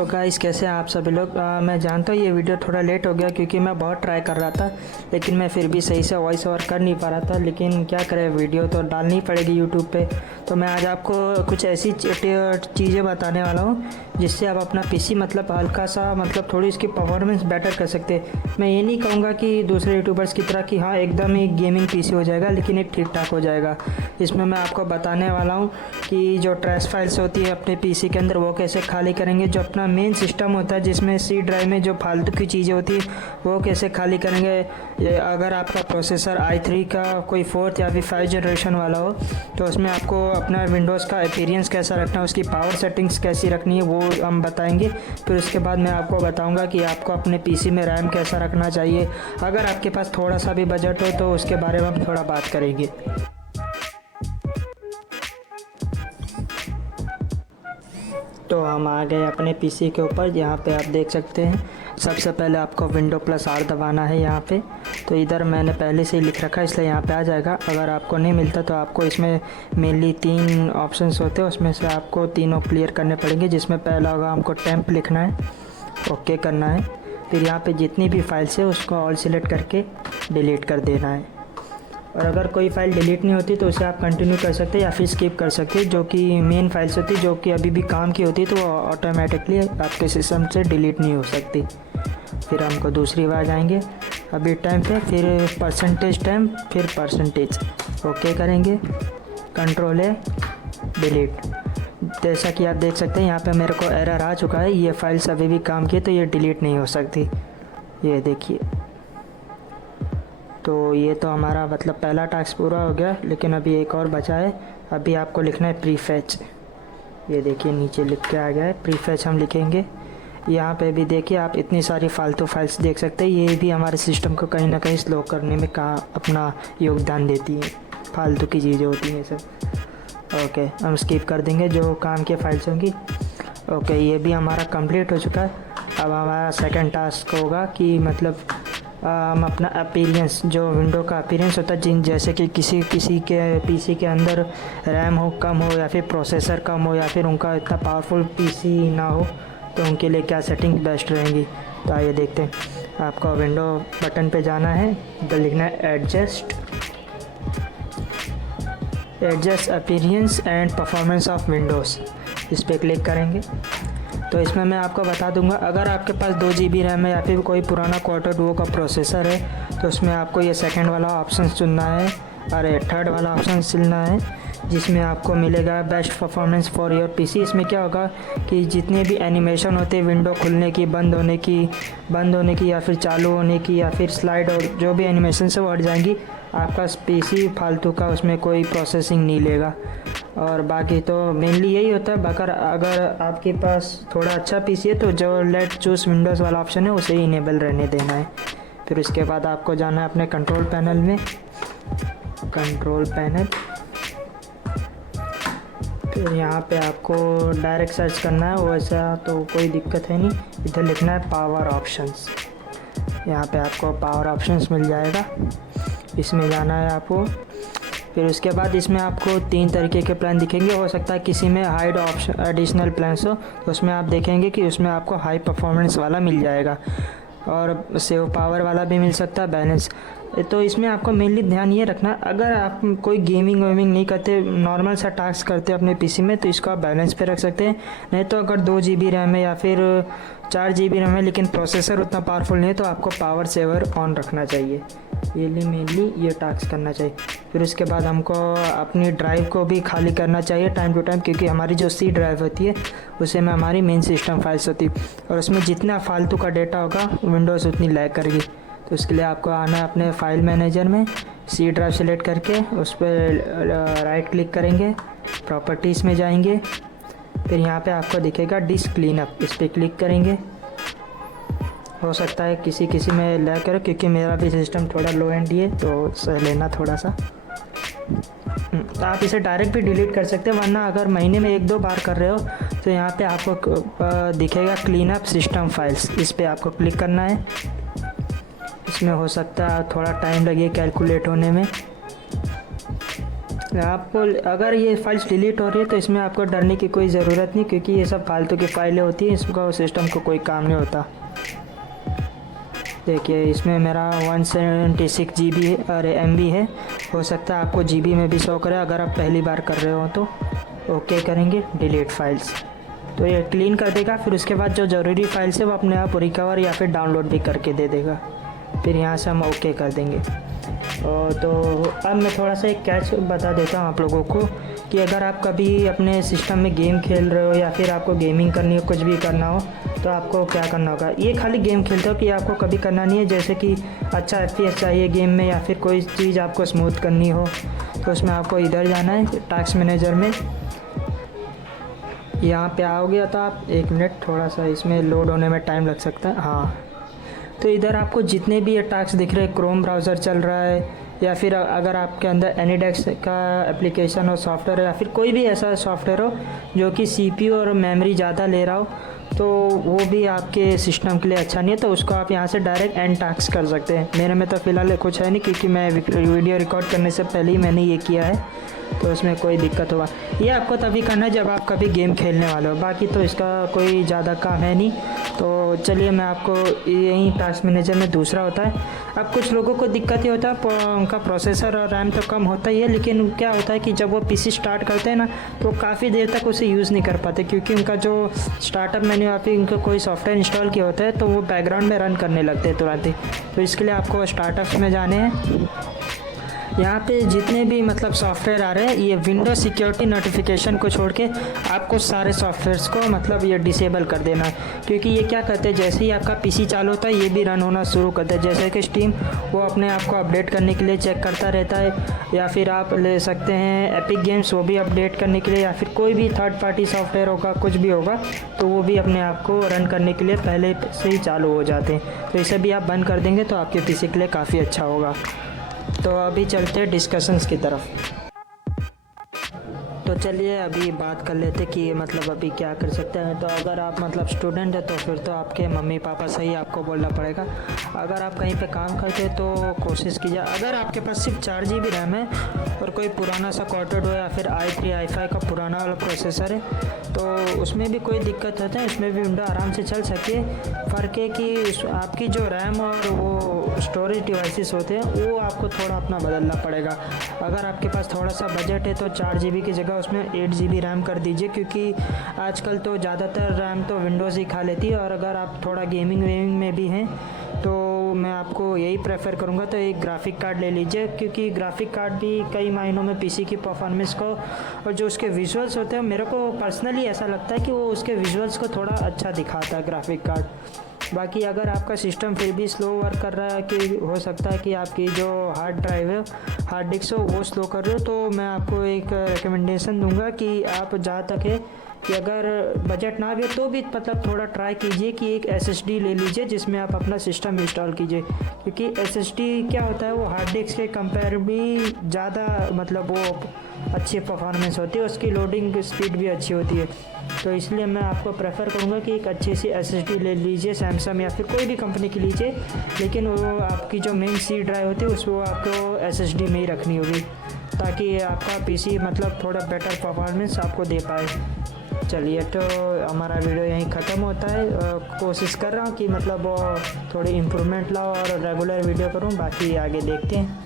तो गाइस कैसे हैं आप सभी लोग। मैं जानता हूँ ये वीडियो थोड़ा लेट हो गया क्योंकि मैं बहुत ट्राई कर रहा था, लेकिन मैं फिर भी सही से वॉइस ओवर कर नहीं पा रहा था। लेकिन क्या करें, वीडियो तो डालनी पड़ेगी यूट्यूब पे। तो मैं आज आपको कुछ ऐसी चीज़ें बताने वाला हूँ जिससे आप अपना पीसी मतलब हल्का सा मतलब थोड़ी इसकी परफॉर्मेंस बेटर कर सकते हैं। मैं ये नहीं कहूँगा कि दूसरे यूट्यूबर्स की तरह कि हाँ एकदम ही गेमिंग पीसी हो जाएगा, लेकिन एक ठीक ठाक हो जाएगा। इसमें मैं आपको बताने वाला हूँ कि जो ट्रैश फाइल्स होती है अपने पीसी के अंदर वो कैसे खाली करेंगे, जो अपना मेन सिस्टम होता है जिसमें सी ड्राइव में जो फालतू की चीज़ें होती है वो कैसे खाली करेंगे। अगर आपका प्रोसेसर i3 का कोई 4th या फिर 5 जनरेशन वाला हो तो उसमें आपको अपना विंडोज़ का एक्सपीरियंस कैसा रखना है, उसकी पावर सेटिंग्स कैसी रखनी है वो हम बताएंगे। फिर उसके बाद मैं आपको बताऊंगा कि आपको अपने पीसी में रैम कैसा रखना चाहिए। अगर आपके पास थोड़ा सा भी बजट हो तो उसके बारे में हम थोड़ा बात करेंगे। तो हम आ गए अपने पीसी के ऊपर। यहाँ पे आप देख सकते हैं सबसे पहले आपको Windows+R दबाना है यहाँ पे। तो इधर मैंने पहले से ही लिख रखा है इसलिए यहाँ पे आ जाएगा। अगर आपको नहीं मिलता तो आपको इसमें मेनली 3 ऑप्शंस होते हैं, उसमें से आपको तीनों क्लियर करने पड़ेंगे। जिसमें पहला होगा हमको टेम्प लिखना है, ओके करना है। फिर यहाँ पर जितनी भी फाइल्स है उसको ऑल सिलेक्ट करके डिलीट कर देना है। और अगर कोई फ़ाइल डिलीट नहीं होती तो उसे आप कंटिन्यू कर सकते हैं या फिर स्किप कर सकते हैं। जो कि मेन फाइल्स होती है जो कि अभी भी काम की होती है तो वो ऑटोमेटिकली आपके सिस्टम से डिलीट नहीं हो सकती। फिर हमको दूसरी बार जाएंगे अभी टाइम पे, फिर परसेंटेज टाइम, फिर परसेंटेज ओके करेंगे, कंट्रोल है डिलीट। जैसा कि आप देख सकते हैं यहाँ पे मेरे को एरर आ चुका है, ये फाइल्स अभी भी काम की तो ये डिलीट नहीं हो सकती। ये देखिए, तो ये तो हमारा मतलब पहला टास्क पूरा हो गया, लेकिन अभी एक और बचा है। अभी आपको लिखना है प्रीफेच। ये देखिए नीचे लिख के आ गया है प्रीफेच, हम लिखेंगे। यहाँ पे भी देखिए आप इतनी सारी फालतू फाइल्स देख सकते हैं, ये भी हमारे सिस्टम को कहीं ना कहीं स्लो करने में अपना योगदान देती है। फालतू की चीज़ें होती हैं सब। ओके, हम स्किप कर देंगे जो काम की फाइल्स होंगी। ओके, ये भी हमारा कंप्लीट हो चुका है। अब हमारा सेकंड टास्क होगा कि मतलब हम अपना अपीयरेंस, जो विंडो का अपीयरेंस होता है, जिन जैसे कि किसी के पीसी के अंदर रैम हो कम हो या फिर प्रोसेसर कम हो या फिर उनका इतना पावरफुल पीसी ना हो, तो उनके लिए क्या सेटिंग बेस्ट रहेंगी। तो आइए देखते हैं। आपको विंडो बटन पे जाना है, इधर लिखना है adjust appearance and performance of Windows. इस पर क्लिक करेंगे तो इसमें मैं आपको बता दूंगा, अगर आपके पास 2 GB रैम है या फिर कोई पुराना क्वार्टर डुओ का प्रोसेसर है तो उसमें आपको ये सेकंड वाला ऑप्शन चुनना है, अरे थर्ड वाला ऑप्शन चुनना है, जिसमें आपको मिलेगा best performance for your PC. इसमें क्या होगा कि जितने भी एनिमेशन होते हैं विंडो खुलने की, बंद होने की या फिर चालू होने की या फिर स्लाइड और जो भी एनिमेशन से वो हट जाएंगी। आपका पीसी फालतू का उसमें कोई प्रोसेसिंग नहीं लेगा। और बाकी तो मेनली यही होता है। अगर आपके पास थोड़ा अच्छा पीसी है तो जो लेट चूज़ विंडोज़ वाला ऑप्शन है उसे ही इनेबल रहने देना है। फिर उसके बाद आपको जाना है अपने कंट्रोल पैनल में, कंट्रोल पैनल। फिर यहाँ पे आपको डायरेक्ट सर्च करना है, वैसा तो कोई दिक्कत है नहीं। इधर लिखना है पावर ऑप्शंस। यहाँ पे आपको पावर ऑप्शंस मिल जाएगा, इसमें जाना है आपको। फिर उसके बाद इसमें आपको 3 तरीके के प्लान दिखेंगे। हो सकता है किसी में हाइड ऑप्शन एडिशनल प्लान्स हो तो उसमें आप देखेंगे कि उसमें आपको हाई परफॉर्मेंस वाला मिल जाएगा और सेव पावर वाला भी मिल सकता है, बैलेंस। तो इसमें आपको मेनली ध्यान ये रखना, अगर आप कोई गेमिंग वेमिंग नहीं करते, नॉर्मल सा टास्क करते अपने पीसी में, तो इसको आप बैलेंस पे रख सकते हैं। नहीं तो अगर 2 GB रैम है या फिर 4 GB रैम है लेकिन प्रोसेसर उतना पावरफुल नहीं है तो आपको पावर सेवर ऑन रखना चाहिए। ये मेनली ये टास्क करना चाहिए। फिर उसके बाद हमको अपनी ड्राइव को भी खाली करना चाहिए टाइम टू टाइम, क्योंकि हमारी जो सी ड्राइव होती है उसे में हमारी मेन सिस्टम फाइल्स होती है और उसमें जितना फालतू का डेटा होगा विंडोज़ उतनी लैग करेगी। तो उसके लिए आपको आना है अपने फाइल मैनेजर में, सी ड्राइव सेलेक्ट करके उस पर राइट क्लिक करेंगे, प्रॉपर्टीज़ में जाएंगे। फिर यहाँ पे आपको दिखेगा डिस्क क्लीनअप, इस पर क्लिक करेंगे। हो सकता है किसी में लैग करे, क्योंकि मेरा भी सिस्टम थोड़ा लो एंड ही है तो सह लेना थोड़ा सा। तो आप इसे डायरेक्ट भी डिलीट कर सकते हैं, वरना अगर महीने में 1-2 बार कर रहे हो तो यहाँ पे आपको दिखेगा क्लीनअप सिस्टम फाइल्स, इस पर आपको क्लिक करना है। इसमें हो सकता है थोड़ा टाइम लगे कैलकुलेट होने में। आपको अगर ये फाइल्स डिलीट हो रही है तो इसमें आपको डरने की कोई ज़रूरत नहीं, क्योंकि ये सब फालतू की फाइलें होती हैं, इसको सिस्टम को कोई काम नहीं होता। देखिए इसमें मेरा 176 GB अरे MB है। हो सकता है आपको GB में भी शो करे। अगर आप पहली बार कर रहे हो तो ओके करेंगे, डिलीट फाइल्स, तो ये क्लीन कर देगा। फिर उसके बाद जो ज़रूरी फाइल्स है वो अपने आप रिकवर या फिर डाउनलोड भी करके दे देगा। फिर यहाँ से हम ओके कर देंगे। तो अब मैं थोड़ा सा एक कैच बता देता हूँ आप लोगों को कि अगर आप कभी अपने सिस्टम में गेम खेल रहे हो या फिर आपको गेमिंग करनी हो, कुछ भी करना हो, तो आपको क्या करना होगा। ये खाली गेम खेलते हो कि आपको कभी करना नहीं है, जैसे कि अच्छा FPS चाहिए गेम में या फिर कोई चीज़ आपको स्मूथ करनी हो, तो उसमें आपको इधर जाना है टास्क मैनेजर में। यहाँ पे आओगे तो आप 1 मिनट, थोड़ा सा इसमें लोड होने में टाइम लग सकता है। हाँ, तो इधर आपको जितने भी ये टास्क दिख रहे हैं, क्रोम ब्राउज़र चल रहा है या फिर अगर आपके अंदर एनीडेक्स का एप्लीकेशन हो, सॉफ्टवेयर, या फिर कोई भी ऐसा सॉफ्टवेयर हो जो कि CPU और मेमोरी ज़्यादा ले रहा हो, तो वो भी आपके सिस्टम के लिए अच्छा नहीं है, तो उसको आप यहाँ से डायरेक्ट एंड टास्क कर सकते हैं। मेरे में तो फ़िलहाल कुछ है नहीं, क्योंकि मैं वीडियो रिकॉर्ड करने से पहले ही मैंने ये किया है, तो उसमें कोई दिक्कत होगा। ये आपको तभी करना है जब आप कभी गेम खेलने वाले हो, बाकी तो इसका कोई ज़्यादा काम है नहीं। तो चलिए मैं आपको यही टास्क मैनेजर में दूसरा होता है। अब कुछ लोगों को दिक्कत ये होता है, उनका प्रोसेसर और रैम तो कम होता ही है, लेकिन क्या होता है कि जब वो PC स्टार्ट करते हैं ना, तो काफ़ी देर तक उसे यूज़ नहीं कर पाते, क्योंकि उनका जो स्टार्टअप मेन्यू या फिर उनका कोई सॉफ्टवेयर इंस्टॉल किया होता है तो वो बैकग्राउंड में रन करने लगते हैं तुरंत ही। तो इसके लिए आपको स्टार्टअप्स में जाने हैं। यहाँ पे जितने भी मतलब सॉफ्टवेयर आ रहे हैं, ये विंडो सिक्योरिटी नोटिफिकेशन को छोड़ के आपको सारे सॉफ्टवेयर्स को मतलब ये डिसेबल कर देना है, क्योंकि ये क्या करते हैं, जैसे ही आपका PC चालू होता है ये भी रन होना शुरू करता है। जैसे कि स्टीम वो अपने आप को अपडेट करने के लिए चेक करता रहता है, या फिर आप ले सकते हैं एपिक गेम्स, वो भी अपडेट करने के लिए, या फिर कोई भी थर्ड पार्टी सॉफ्टवेयर होगा, कुछ भी होगा, तो वो भी अपने आप को रन करने के लिए पहले से ही चालू हो जाते हैं। तो इसे भी आप बंद कर देंगे तो आपके PC के लिए काफ़ी अच्छा होगा। तो अभी चलते हैं डिस्कशंस की तरफ। तो चलिए अभी बात कर लेते कि मतलब अभी क्या कर सकते हैं। तो अगर आप मतलब स्टूडेंट है तो फिर तो आपके मम्मी पापा से ही आपको बोलना पड़ेगा। अगर आप कहीं पे काम करते हैं तो कोशिश कीजिए, अगर आपके पास सिर्फ 4 GB रैम है और कोई पुराना सा क्वार्टर हो या फिर i3 i5 का पुराना वाला प्रोसेसर है, तो उसमें भी कोई दिक्कत होता है, उसमें भी विंडो आराम से चल सके। फ़र्क है कि आपकी जो रैम और वो स्टोरेज डिवाइसेस होते हैं वो आपको थोड़ा अपना बदलना पड़ेगा। अगर आपके पास थोड़ा सा बजट है तो 4 GB की जगह उसमें 8 GB रैम कर दीजिए, क्योंकि आजकल तो ज़्यादातर रैम तो विंडोज़ ही खा लेती है। और अगर आप थोड़ा गेमिंग वेमिंग में भी हैं तो मैं आपको यही प्रेफर करूँगा, तो एक ग्राफिक कार्ड ले लीजिए, क्योंकि ग्राफिक कार्ड भी कई मायनों में PC की परफॉर्मेंस को और जो उसके विजुअल्स होते हैं, मेरे को पर्सनली ऐसा लगता है कि वो उसके विजुअल्स को थोड़ा अच्छा दिखाता है ग्राफिक कार्ड। बाकी अगर आपका सिस्टम फिर भी स्लो वर्क कर रहा है, कि हो सकता है कि आपकी जो हार्ड ड्राइव है, हार्ड डिस्क हो, वो स्लो कर रहे हो, तो मैं आपको एक रिकमेंडेशन दूंगा कि आप जहाँ तक है कि अगर बजट ना भी हो तो भी मतलब थोड़ा ट्राई कीजिए कि एक SSD ले लीजिए जिसमें आप अपना सिस्टम इंस्टॉल कीजिए, क्योंकि SSD क्या होता है, वो हार्ड डिस्क के कंपेयर भी ज़्यादा मतलब वो अच्छी परफॉर्मेंस होती है, उसकी लोडिंग स्पीड भी अच्छी होती है। तो इसलिए मैं आपको प्रेफर करूँगा कि एक अच्छी सी SSD ले लीजिए, सैमसंग या फिर कोई भी कंपनी की लीजिए, लेकिन वो आपकी जो मेन C ड्राइव होती है उसको आपको SSD में ही रखनी होगी, ताकि आपका PC मतलब थोड़ा बेटर परफॉर्मेंस आपको दे पाए। चलिए तो हमारा वीडियो यहीं ख़त्म होता है। कोशिश कर रहा हूँ कि मतलब थोड़ी इम्प्रूवमेंट लाओ और रेगुलर वीडियो करूँ, बाकी आगे देखते हैं।